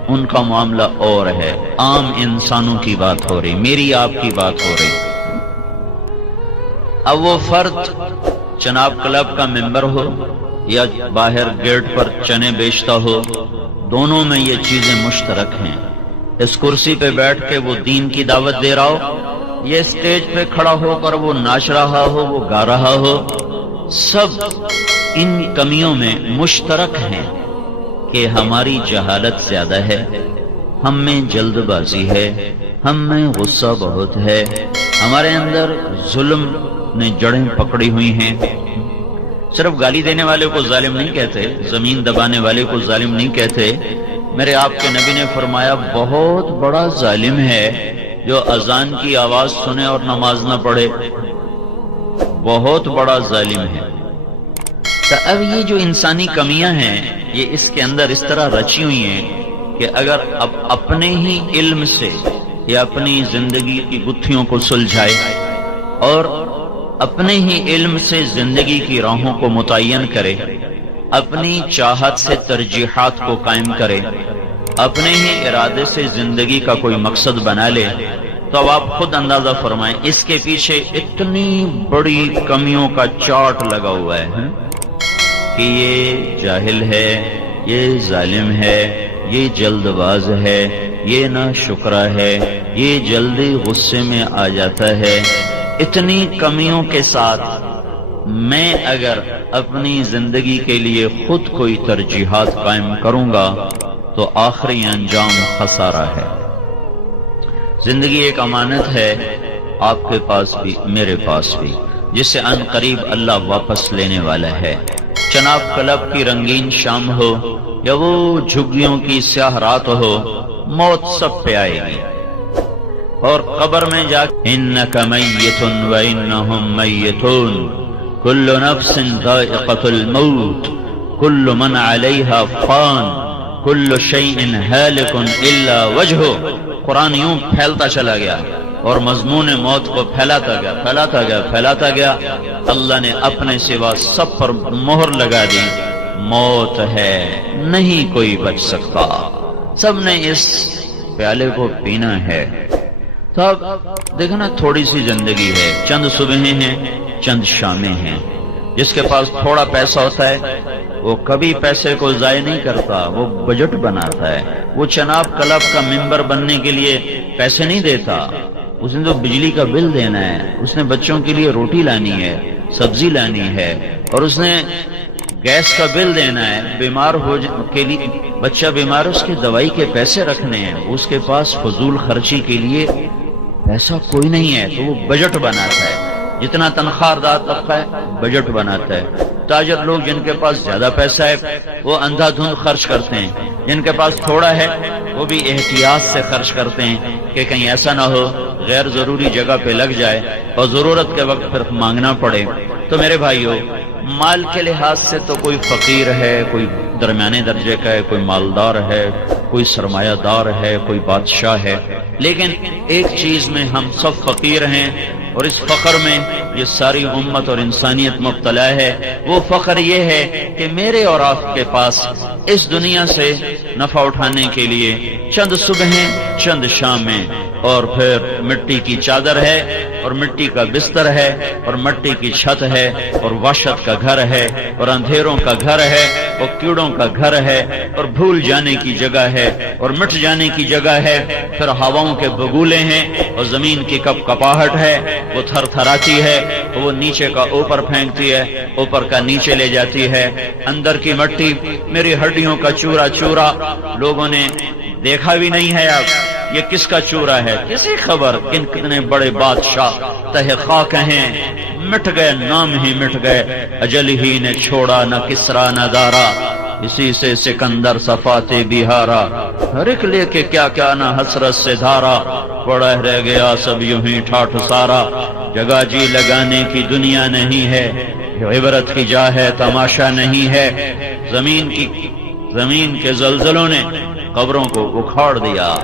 ان کا معاملہ اور ہے، عام انسانوں کی بات ہو رہی، میری آپ کی بات ہو رہی۔ اب وہ فرد چناب کلب کا ممبر ہو یا باہر گیٹ پر چنے بیچتا ہو، دونوں میں یہ چیزیں مشترک ہیں۔ اس کرسی پہ بیٹھ کے وہ دین کی دعوت دے رہا ہو، یہ اسٹیج پہ کھڑا ہو کر وہ ناچ رہا ہو، وہ گا رہا ہو، سب ان کمیوں میں مشترک ہیں کہ ہماری جہالت زیادہ ہے، ہم میں جلد بازی ہے، ہم میں غصہ بہت ہے، ہمارے اندر ظلم نے جڑیں پکڑی ہوئی ہیں۔ صرف گالی دینے والے کو ظالم نہیں کہتے، زمین دبانے والے کو ظالم نہیں کہتے۔ میرے آپ کے نبی نے فرمایا بہت بڑا ظالم ہے جو اذان کی آواز سنے اور نماز نہ پڑھے، بہت بڑا ظالم ہے۔ تو اب یہ جو انسانی کمیاں ہیں یہ اس کے اندر اس طرح رچی ہوئی ہیں کہ اگر اب اپنے ہی علم سے یا اپنی زندگی کی گتھیوں کو سلجھائے اور اپنے ہی علم سے زندگی کی راہوں کو متعین کرے، اپنی چاہت سے ترجیحات کو قائم کرے، اپنے ہی ارادے سے زندگی کا کوئی مقصد بنا لے، تو اب آپ خود اندازہ فرمائیں اس کے پیچھے اتنی بڑی کمیوں کا چارٹ لگا ہوا ہے کہ یہ جاہل ہے، یہ ظالم ہے، یہ جلد باز ہے، یہ ناشکرا ہے، یہ جلدی غصے میں آ جاتا ہے۔ اتنی کمیوں کے ساتھ میں اگر اپنی زندگی کے لیے خود کوئی ترجیحات قائم کروں گا تو آخری انجام خسارہ ہے۔ زندگی ایک امانت ہے، آپ کے پاس بھی میرے پاس بھی، جسے ان قریب اللہ واپس لینے والا ہے۔ چناب کلب کی رنگین شام ہو یا وہ جھگیوں کی سیاہ رات ہو، موت سب پہ آئے گی، اور قبر میں جا انک میت و انہم میتون کل نفس ذائقۃ الموت کل من علیہا فان کل شیء ہالک الا وجہہ۔ قرآن یوں پھیلتا چلا گیا اور مضمون موت کو پھیلاتا گیا پھیلاتا گیا پھیلاتا گیا۔ اللہ نے اپنے سوا سب پر مہر لگا دی، موت ہے، نہیں کوئی بچ سکتا، سب نے اس پیالے کو پینا ہے۔ تو اب دیکھنا تھوڑی سی زندگی ہے، چند صبحیں ہیں، چند شامیں ہیں۔ جس کے پاس تھوڑا پیسہ ہوتا ہے وہ کبھی پیسے کو ضائع نہیں کرتا، وہ بجٹ بناتا ہے۔ وہ چناب کلب کا ممبر بننے کے لیے پیسے نہیں دیتا، اس نے تو بجلی کا بل دینا ہے، اس نے بچوں کے لیے روٹی لانی ہے، سبزی لانی ہے، اور اس نے گیس کا بل دینا ہے، بیمار ہو کے لیے بچہ بیمار ہے اس کے دوائی کے پیسے رکھنے ہیں، اس کے پاس فضول خرچی کے لیے پیسہ کوئی نہیں ہے، تو وہ بجٹ بناتا ہے۔ جتنا تنخواہ دار طبقہ ہے بجٹ بناتا ہے۔ تاجر لوگ جن کے پاس زیادہ پیسہ ہے وہ اندھا دھند خرچ کرتے ہیں، جن کے پاس تھوڑا ہے وہ بھی احتیاط سے خرچ کرتے ہیں کہ کہیں ایسا نہ ہو غیر ضروری جگہ پہ لگ جائے اور ضرورت کے وقت پھر مانگنا پڑے۔ تو میرے بھائیو، مال کے لحاظ سے تو کوئی فقیر ہے، کوئی درمیانے درجے کا ہے، کوئی مالدار ہے، کوئی سرمایہ دار ہے، کوئی بادشاہ ہے، لیکن ایک چیز میں ہم سب فقیر ہیں، اور اس فقر میں یہ ساری امت اور انسانیت مبتلا ہے۔ وہ فقر یہ ہے کہ میرے اور آپ کے پاس اس دنیا سے نفع اٹھانے کے لیے چند صبحیں، چند شامیں، اور پھر مٹی کی چادر ہے، اور مٹی کا بستر ہے، اور مٹی کی چھت ہے، اور وحشت کا گھر ہے، اور اندھیروں کا گھر ہے، اور کیڑوں کا گھر ہے، اور بھول جانے کی جگہ ہے، اور مٹ جانے کی جگہ ہے، پھر ہواؤں کے بگولے ہیں، اور زمین کی کپ کپاہٹ ہے، وہ تھر تھراتی ہے، وہ نیچے کا اوپر پھینکتی ہے، اوپر کا نیچے لے جاتی ہے، اندر کی مٹی میری ہڈیوں کا چورا چورا، لوگوں نے دیکھا بھی نہیں ہے اب یہ کس کا چورا ہے، کسی خبر، کتنے بڑے بادشاہ تہ خاک ہیں، مٹ گئے، نام ہی مٹ گئے، اجل ہی نے چھوڑا نہ کسرا نہ دارا، اسی سے سکندر صفات بہارا، ہر ایک لے کے کیا کیا نہ حسرت سے دھارا، پڑا رہ گیا سب یوں ہی ٹھاٹھ سارا، جگہ جی لگانے کی دنیا نہیں ہے، عبرت کی جا ہے تماشا نہیں ہے، زمین کے زلزلوں نے قبروں کو اکھاڑ دیا،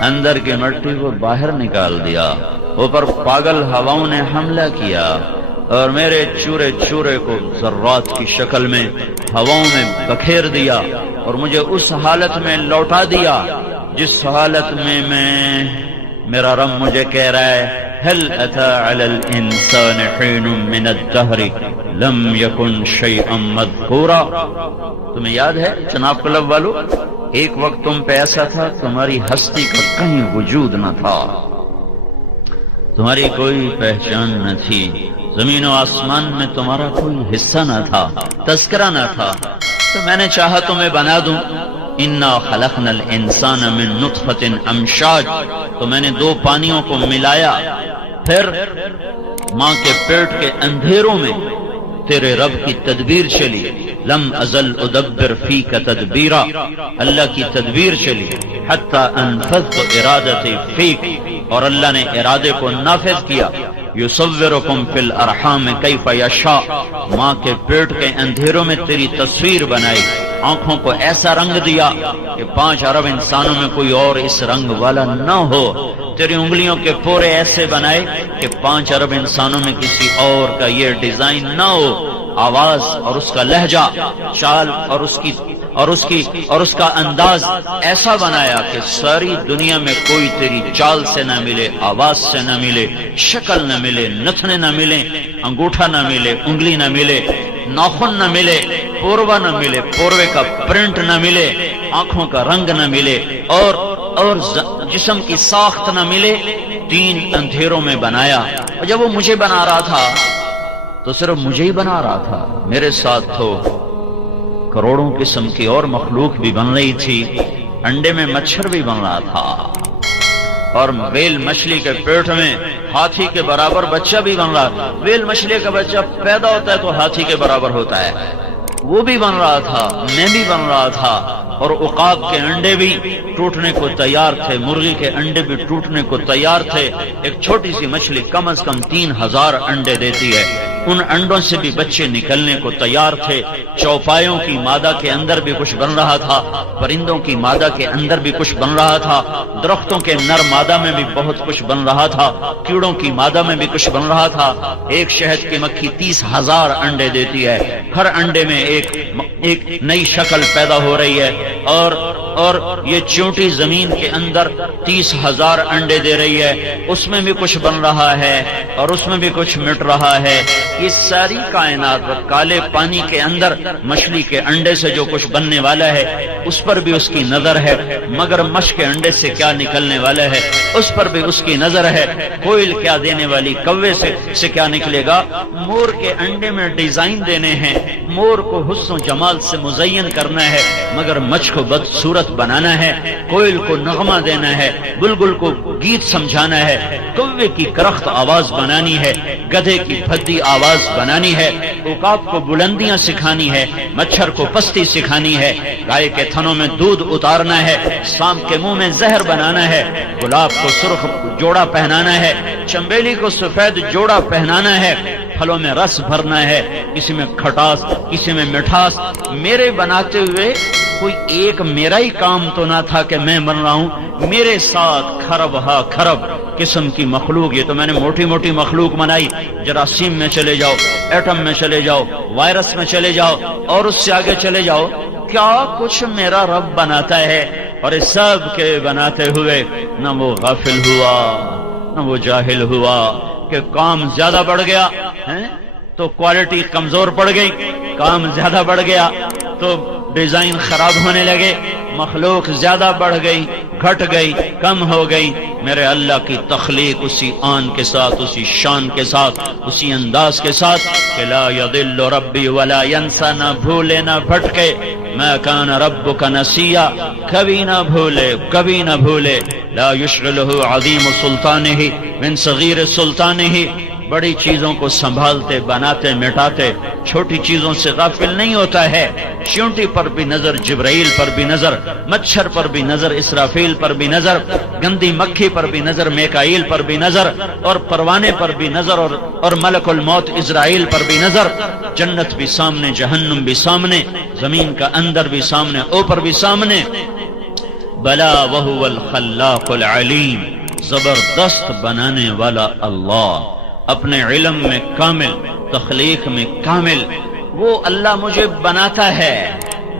اندر کی مٹی کو باہر نکال دیا، اوپر پاگل ہواؤں نے حملہ کیا اور میرے چورے چورے کو ذرات کی شکل میں ہواؤں میں بکھیر دیا، اور مجھے اس حالت میں لوٹا دیا جس حالت میں میرا رب مجھے کہہ رہا ہے هل اتى على الانسان حين من الدهر لم يكن شيئا مذكورا. تمہیں یاد ہے جناب کلب والو، ایک وقت تم پہ ایسا تھا تمہاری ہستی کا کہیں وجود نہ تھا، تمہاری کوئی پہچان نہ تھی، زمین و آسمان میں تمہارا کوئی حصہ نہ تھا، تذکرہ نہ تھا، تو میں نے چاہا تمہیں بنا دوں. انا خلقنا الانسان من نطفۃ امشاج، تو میں نے دو پانیوں کو ملایا، پھر ماں کے پیٹ کے اندھیروں میں تیرے رب کی تدبیر چلی. لم ازل ادبر فیک تدبیرا، اللہ کی تدبیر چلی. حتی انفذت ارادتی فیک، اور اللہ نے ارادے کو نافذ کیا. یصورکم فی الارحام کیف یشاء، ماں کے پیٹ کے اندھیروں میں تیری تصویر بنائی، آنکھوں کو ایسا رنگ دیا کہ 5 ارب انسانوں میں کوئی اور اس رنگ والا نہ ہو. تیری انگلیوں کے پورے ایسے بنائے کہ 5 ارب انسانوں میں کسی اور کا یہ ڈیزائن نہ ہو. آواز اور اس کا لہجہ، چال اور اس کا انداز ایسا بنایا کہ ساری دنیا میں کوئی تیری چال سے نہ ملے، آواز سے نہ ملے، شکل نہ ملے، نتنے نہ ملے، انگوٹھا نہ ملے، انگلی نہ ملے، ناخن نہ ملے، پوروا نہ ملے، پوروے کا پرنٹ نہ ملے، آنکھوں کا رنگ نہ ملے، اور جسم کی ساخت نہ ملے. 3 اندھیروں میں بنایا. اور جب وہ مجھے بنا رہا تھا تو صرف مجھے ہی بنا رہا تھا، میرے ساتھ تو کروڑوں قسم کی اور مخلوق بھی بن رہی تھی. انڈے میں مچھر بھی بن رہا تھا، اور ویل مچھلی کے پیٹ میں ہاتھی کے برابر بچہ بھی بن رہا تھا. ویل مچھلی کا بچہ پیدا ہوتا ہے تو ہاتھی کے برابر ہوتا ہے، وہ بھی بن رہا تھا، میں بھی بن رہا تھا. اور عقاب کے انڈے بھی ٹوٹنے کو تیار تھے، مرغی کے انڈے بھی ٹوٹنے کو تیار تھے. ایک چھوٹی سی مچھلی کم از کم 3000 انڈے دیتی ہے، ان انڈوں سے بھی بچے نکلنے کو تیار تھے. چوپایوں کی مادہ کے اندر بھی کچھ بن رہا تھا، پرندوں کی مادہ کے اندر بھی کچھ بن رہا تھا، درختوں کے نر مادہ میں بھی بہت کچھ بن رہا تھا، کیڑوں کی مادہ میں بھی کچھ بن رہا تھا. ایک شہد کی مکھی 30,000 انڈے دیتی ہے، ہر انڈے میں ایک نئی شکل پیدا ہو رہی ہے. اور یہ چونٹی زمین کے اندر 30,000 انڈے دے رہی ہے، اس میں بھی کچھ بن رہا ہے اور اس میں بھی کچھ مٹ رہا ہے. یہ ساری کائنات کالے پانی کے اندر مچھلی کے انڈے سے جو کچھ بننے والا ہے اس پر بھی اس کی نظر ہے، مگر مچھ کے انڈے سے کیا نکلنے والا ہے اس پر بھی اس کی نظر ہے. کوئل کیا دینے والی، کوے سے کیا نکلے گا. مور کے انڈے میں ڈیزائن دینے ہیں، مور کو حسن و جمال سے مزین کرنا ہے، مگر مچھ کو بدصورت بنانا ہے. کوئل کو نغمہ دینا ہے، بلبل کو گیت سمجھانا ہے، کوے کی کرخت آواز بنانی ہے، گدھے کی بھدی آواز بنانی ہے، عقاب کو بلندیاں سکھانی ہے، مچھر کو پستی سکھانی ہے، گائے کے تھنوں میں دودھ اتارنا ہے، سانپ کے منہ میں زہر بنانا ہے، گلاب کو سرخ جوڑا پہنانا ہے، چنبیلی کو سفید جوڑا پہنانا ہے، پھلوں میں رس بھرنا ہے، کسی میں کھٹاس کسی میں مٹھاس. میرے بناتے ہوئے کوئی ایک میرا ہی کام تو نہ تھا کہ میں بن رہا ہوں، میرے ساتھ کھرب ہا کھرب قسم کی مخلوق. یہ تو میں نے موٹی موٹی مخلوق بنائی، جراثیم میں چلے جاؤ، ایٹم میں چلے جاؤ، وائرس میں چلے جاؤ، اور اس سے آگے چلے جاؤ، کیا کچھ میرا رب بناتا ہے. اور اس سب کے بناتے ہوئے نہ وہ غافل ہوا نہ وہ جاہل ہوا کہ کام زیادہ بڑھ گیا تو کوالٹی کمزور پڑ گئی، کام زیادہ بڑھ گیا تو ڈیزائن خراب ہونے لگے، مخلوق زیادہ بڑھ گئی، گھٹ گئی، کم ہو گئی. میرے اللہ کی تخلیق اسی آن کے ساتھ، اسی شان کے ساتھ، اسی انداز کے ساتھ کہ لا یضل ربی ولا ینسا، نہ بھولے نہ بھٹکے. ما کان ربک نسیا، کبھی نہ بھولے کبھی نہ بھولے. لا یشغلہ عظیم سلطانہ من صغیر سلطانہ، بڑی چیزوں کو سنبھالتے بناتے مٹاتے چھوٹی چیزوں سے غافل نہیں ہوتا ہے. چیونٹی پر بھی نظر، جبرائیل پر بھی نظر، مچھر پر بھی نظر، اسرافیل پر بھی نظر، گندی مکھی پر بھی نظر، میکائیل پر بھی نظر، اور پروانے پر بھی نظر، اور ملک الموت اسرائیل پر بھی نظر. جنت بھی سامنے، جہنم بھی سامنے، زمین کا اندر بھی سامنے، اوپر بھی سامنے. بلا وہو الخلاق العلیم، زبردست بنانے والا اللہ، اپنے علم میں کامل، تخلیق میں کامل. وہ اللہ مجھے بناتا ہے،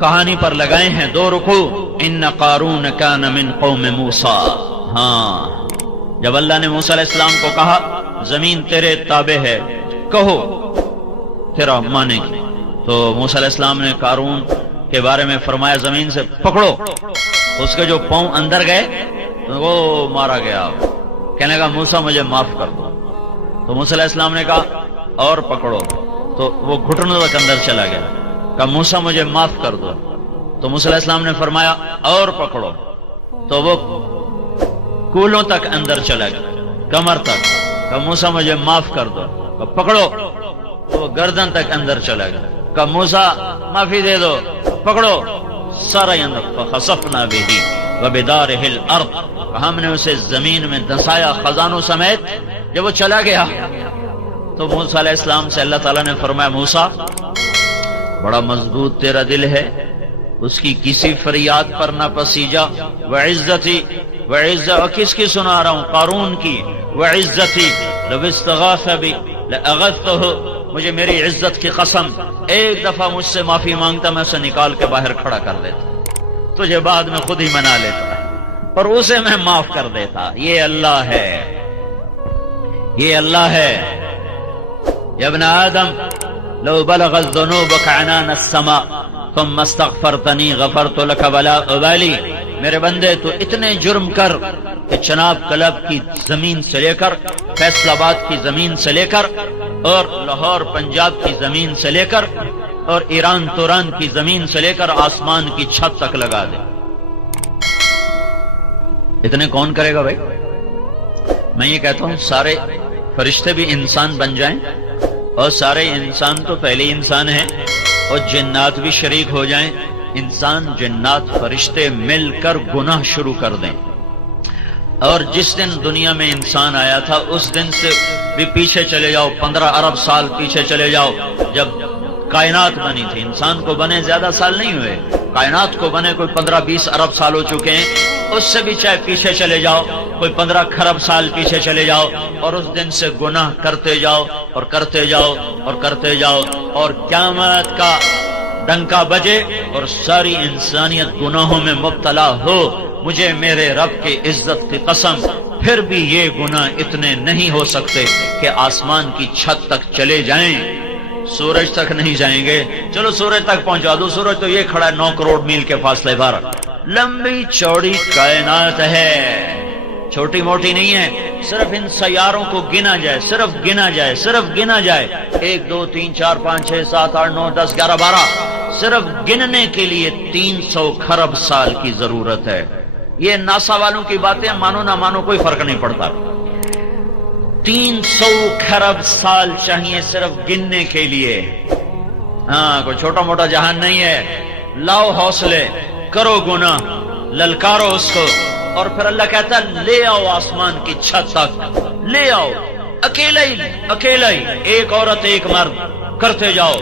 کہانی پر لگائے ہیں 2 رکوع. ان قارون کان من قوم موسیٰ. ہاں جب اللہ نے موسیٰ علیہ السلام کو کہا زمین تیرے تابع ہے کہو تیرا مانے گی، تو موسیٰ علیہ السلام نے قارون کے بارے میں فرمایا زمین سے پکڑو. اس کے جو پاؤں اندر گئے وہ مارا گیا. کہنے لگا موسیٰ مجھے معاف کر دو. تو موسیٰ علیہ السلام نے کہا اور پکڑو، تو وہ گھٹنوں تک اندر چلا گیا. کہا موسیٰ مجھے معاف کر دو. تو موسیٰ علیہ السلام نے فرمایا اور پکڑو، تو وہ کولوں تک اندر چلا گیا، کمر تک. کہا موسیٰ مجھے معاف کر دو. کہا پکڑو، تو وہ گردن تک اندر چلا گیا. کہا موسیٰ معافی دے دو. پکڑو، سارا اندر. فخسفنا بہ وبدارہ الارض. ہم نے اسے زمین میں دھنسایا خزانوں سمیت. جب وہ چلا گیا تو موسیٰ علیہ السلام سے اللہ تعالیٰ نے فرمایا موسیٰ بڑا مضبوط تیرا دل ہے، اس کی کسی فریاد پر نہ پسیجا. وعزتی وعزت، کس کی سنا رہا ہوں؟ قارون کی. وعزتی لو استغاث بی لاغثتہ، مجھے میری عزت کی قسم ایک دفعہ مجھ سے معافی مانگتا میں اسے نکال کے باہر کھڑا کر دیتا، تجھے بعد میں خود ہی منا لیتا اور اسے میں معاف کر دیتا. یہ اللہ ہے، یہ اللہ ہے. یا ابن آدم لو بلغت ذنوبک عنان السماء ثم استغفرتنی غفرت لک ولا ابالی. میرے بندے تو اتنے جرم کر کہ چناب کلب کی زمین سے لے کر فیصل آباد کی زمین سے لے کر اور لاہور پنجاب کی زمین سے لے کر اور ایران توران کی زمین سے لے کر آسمان کی چھت تک لگا دے. اتنے کون کرے گا بھائی؟ میں یہ کہتا ہوں سارے فرشتے بھی انسان بن جائیں اور سارے انسان تو پہلے انسان ہیں اور جنات بھی شریک ہو جائیں، انسان جنات فرشتے مل کر گناہ شروع کر دیں. اور جس دن دنیا میں انسان آیا تھا اس دن سے بھی پیچھے چلے جاؤ، 15 ارب سال پیچھے چلے جاؤ، جب کائنات بنی تھی. انسان کو بنے زیادہ سال نہیں ہوئے، کائنات کو بنے کوئی 15-20 ارب سال ہو چکے ہیں. اس سے بھی چاہے پیچھے چلے جاؤ، کوئی 15 کھرب سال پیچھے چلے جاؤ، اور اس دن سے گناہ کرتے جاؤ اور کرتے جاؤ اور کرتے جاؤ، اور قیامت کا ڈنکا بجے اور ساری انسانیت گناہوں میں مبتلا ہو. مجھے میرے رب کی عزت کی قسم پھر بھی یہ گناہ اتنے نہیں ہو سکتے کہ آسمان کی چھت تک چلے جائیں. سورج تک نہیں جائیں گے، چلو سورج تک پہنچا دو. سورج تو یہ کھڑا ہے 9 کروڑ میل کے فاصلے پر. لمبی چوڑی کائنات ہے، چھوٹی موٹی نہیں ہے. صرف ان سیاروں کو گنا جائے، صرف گنا جائے، صرف گنا جائے. 1 2 3 4 5 6 7 8 9 10 11 12 صرف گننے کے لیے 300 کھرب سال کی ضرورت ہے. یہ ناسا والوں کی باتیں مانو نہ مانو کوئی فرق نہیں پڑتا. 300 کھرب سال چاہیے صرف گننے کے لیے. ہاں کوئی چھوٹا موٹا جہان نہیں ہے. لاؤ حوصلے، کرو گناہ، للکارو اس کو، اور پھر اللہ کہتا ہے لے آؤ آسمان کی چھت تک، لے آؤ. اکیلا ہی ایک عورت ایک مرد کرتے جاؤ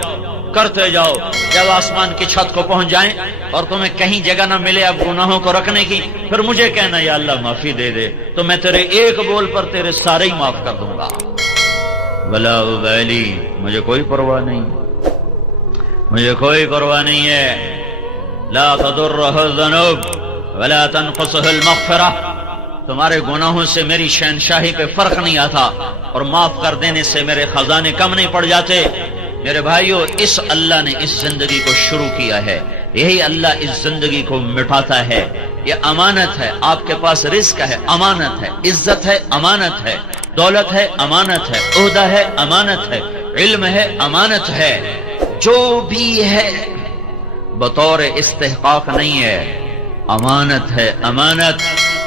کرتے جاؤ. جب آسمان کی چھت کو پہنچ جائیں اور تمہیں کہیں جگہ نہ ملے اب گناہوں کو رکھنے کی، پھر مجھے کہنا یا اللہ معافی دے دے، تو میں تیرے ایک بول پر تیرے سارے ہی معاف کر دوں گا. ولا ابالی، مجھے کوئی پرواہ نہیں، مجھے کوئی پرواہ نہیں ہے. لا تضرہ الذنوب ولا تنقصہ المغفرہ. تمہارے گناہوں سے میری شہنشاہی پہ فرق نہیں آتا اور معاف کر دینے سے میرے خزانے کم نہیں پڑ جاتے. میرے بھائیو، اس اللہ نے اس زندگی کو شروع کیا ہے، یہی اللہ اس زندگی کو مٹاتا ہے. یہ امانت ہے، آپ کے پاس رزق ہے، امانت ہے، عزت ہے، امانت ہے، دولت ہے، امانت ہے، عہدہ ہے، امانت ہے، علم ہے، امانت ہے. جو بھی ہے بطور استحقاق نہیں ہے، امانت ہے. امانت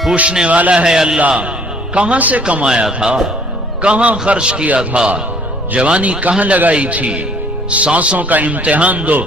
پوچھنے والا ہے اللہ. کہاں سے کمایا تھا، کہاں خرچ کیا تھا، جوانی کہاں لگائی تھی. سانسوں کا امتحان دو،